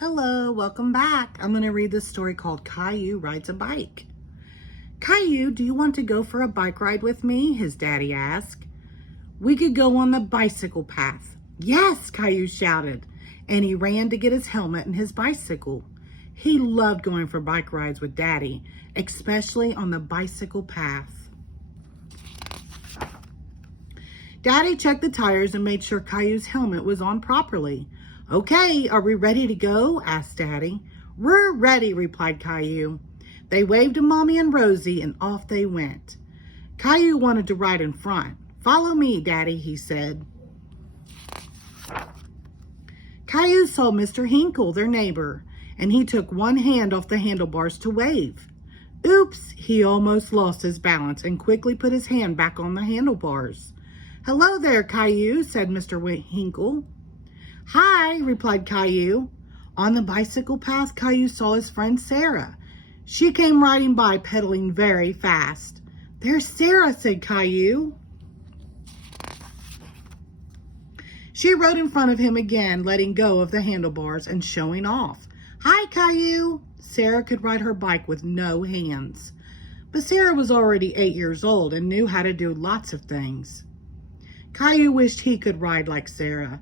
Hello, welcome back. I'm going to read this story called Caillou Rides a Bike. Caillou, do you want to go for a bike ride with me? His daddy asked. We could go on the bicycle path. Yes, Caillou shouted, and he ran to get his helmet and his bicycle. He loved going for bike rides with Daddy, especially on the bicycle path. Daddy checked the tires and made sure Caillou's helmet was on properly. Okay, are we ready to go? Asked Daddy. We're ready, replied Caillou. They waved to Mommy and Rosie and off they went. Caillou wanted to ride in front. Follow me, Daddy, he said. Caillou saw Mr. Hinkle, their neighbor, and he took one hand off the handlebars to wave. Oops, he almost lost his balance and quickly put his hand back on the handlebars. Hello there, Caillou, said Mr. Hinkle. Hi, replied Caillou. On the bicycle path, Caillou saw his friend Sarah. She came riding by, pedaling very fast. There's Sarah, said Caillou. She rode in front of him again, letting go of the handlebars and showing off. Hi, Caillou. Sarah could ride her bike with no hands. But Sarah was already 8 years old and knew how to do lots of things. Caillou wished he could ride like Sarah.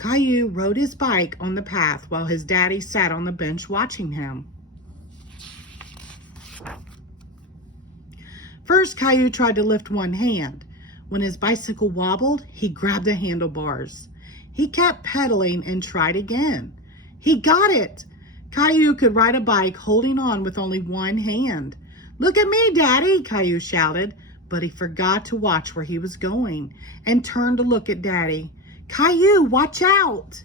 Caillou rode his bike on the path while his daddy sat on the bench watching him. First, Caillou tried to lift one hand. When his bicycle wobbled, he grabbed the handlebars. He kept pedaling and tried again. He got it! Caillou could ride a bike holding on with only one hand. Look at me, Daddy, Caillou shouted, but he forgot to watch where he was going and turned to look at Daddy. Caillou, watch out!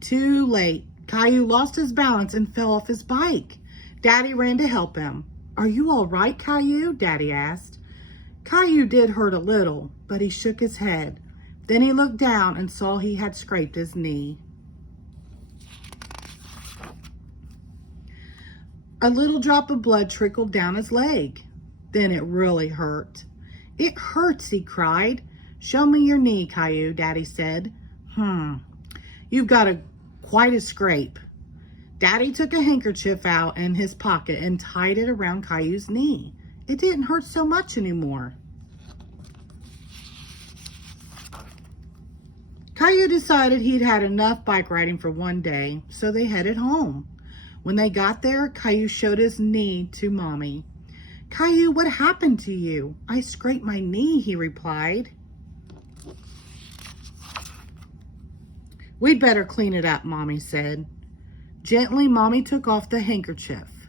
Too late. Caillou lost his balance and fell off his bike. Daddy ran to help him. Are you all right, Caillou? Daddy asked. Caillou did hurt a little, but he shook his head. Then he looked down and saw he had scraped his knee. A little drop of blood trickled down his leg. Then it really hurt. It hurts, he cried. Show me your knee, Caillou, Daddy said. You've got quite a scrape. Daddy took a handkerchief out in his pocket and tied it around Caillou's knee. It didn't hurt so much anymore. Caillou decided he'd had enough bike riding for one day, so they headed home. When they got there, Caillou showed his knee to Mommy. Caillou, what happened to you? I scraped my knee, he replied. We'd better clean it up, Mommy said. Gently, Mommy took off the handkerchief.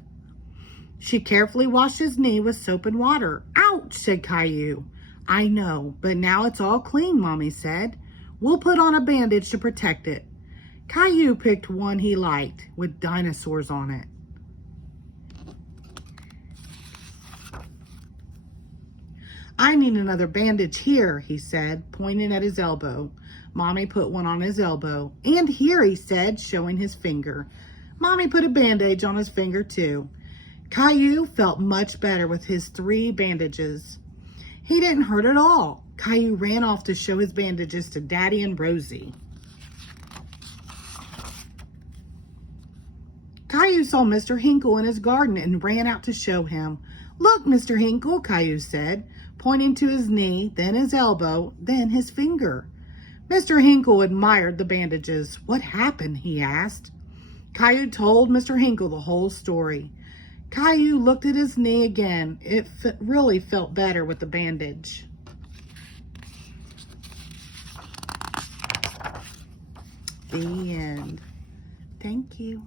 She carefully washed his knee with soap and water. Ouch, said Caillou. I know, but now it's all clean, Mommy said. We'll put on a bandage to protect it. Caillou picked one he liked, with dinosaurs on it. I need another bandage here, he said, pointing at his elbow. Mommy put one on his elbow. And here, he said, showing his finger. Mommy put a bandage on his finger, too. Caillou felt much better with his 3 bandages. He didn't hurt at all. Caillou ran off to show his bandages to Daddy and Rosie. Caillou saw Mr. Hinkle in his garden and ran out to show him. Look, Mr. Hinkle, Caillou said, pointing to his knee, then his elbow, then his finger. Mr. Hinkle admired the bandages. What happened? He asked. Caillou told Mr. Hinkle the whole story. Caillou looked at his knee again. It really felt better with the bandage. The end. Thank you.